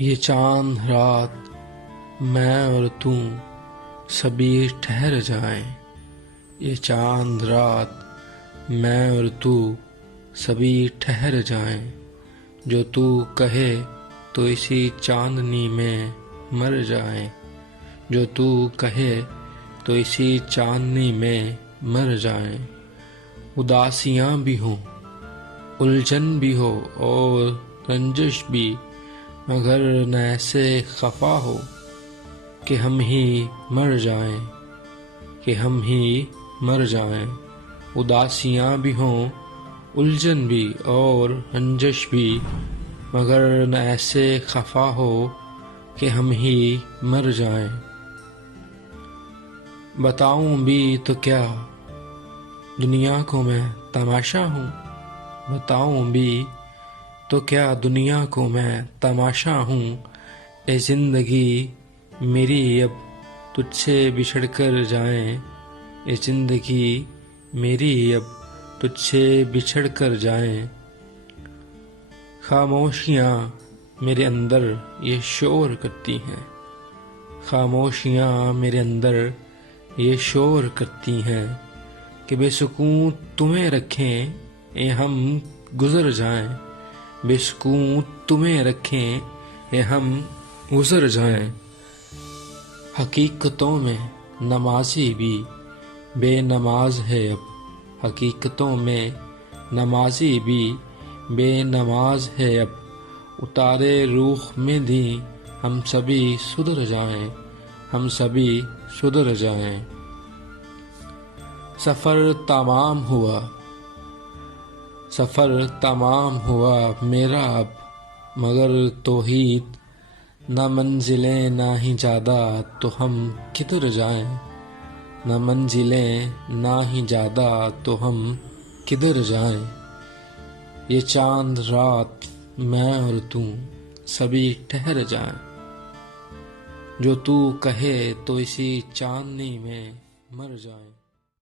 یہ چاند رات میں اور تو سبھی ٹھہر جائیں، یہ چاند رات میں اور تو سبھی ٹھہر جائیں، جو تو کہے تو اسی چاندنی میں مر جائیں، جو تو کہے تو اسی چاندنی میں مر جائیں۔ اداسیاں بھی ہوں، الجھن بھی ہو اور رنجش بھی، مگر نہ ایسے خفا ہو کہ ہم ہی مر جائیں، کہ ہم ہی مر جائیں۔ اداسیاں بھی ہوں، الجھن بھی اور رنجش بھی، مگر نہ ایسے خفا ہو کہ ہم ہی مر جائیں۔ بتاؤں بھی تو کیا دنیا کو میں تماشا ہوں، بتاؤں بھی تو کیا دنیا کو میں تماشا ہوں۔ اے زندگی میری اب تجھ سے بچھڑ کر جائیں، اے زندگی میری اب تجھ سے بچھڑ کر جائیں۔ خاموشیاں میرے اندر یہ شور کرتی ہیں، خاموشیاں میرے اندر یہ شور کرتی ہیں کہ بے سکون تمہیں رکھیں اے ہم گزر جائیں، بے سکون تمہیں رکھیں اے ہم گزر جائیں۔ حقیقتوں میں نمازی بھی بے نماز ہے اب، حقیقتوں میں نمازی بھی بے نماز ہے اب، اتارے روح میں دی ہم سبھی سدھر جائیں، ہم سبھی سدھر جائیں۔ سفر تمام ہوا، سفر تمام ہوا میرا اب، مگر توحید نہ منزلیں نہ ہی جادہ تو ہم کدھر جائیں، نہ منزلیں نہ ہی جادہ تو ہم کدھر جائیں۔ یہ چاند رات میں اور تو سبھی ٹھہر جائیں، جو تو کہے تو اسی چاندنی میں مر جائیں۔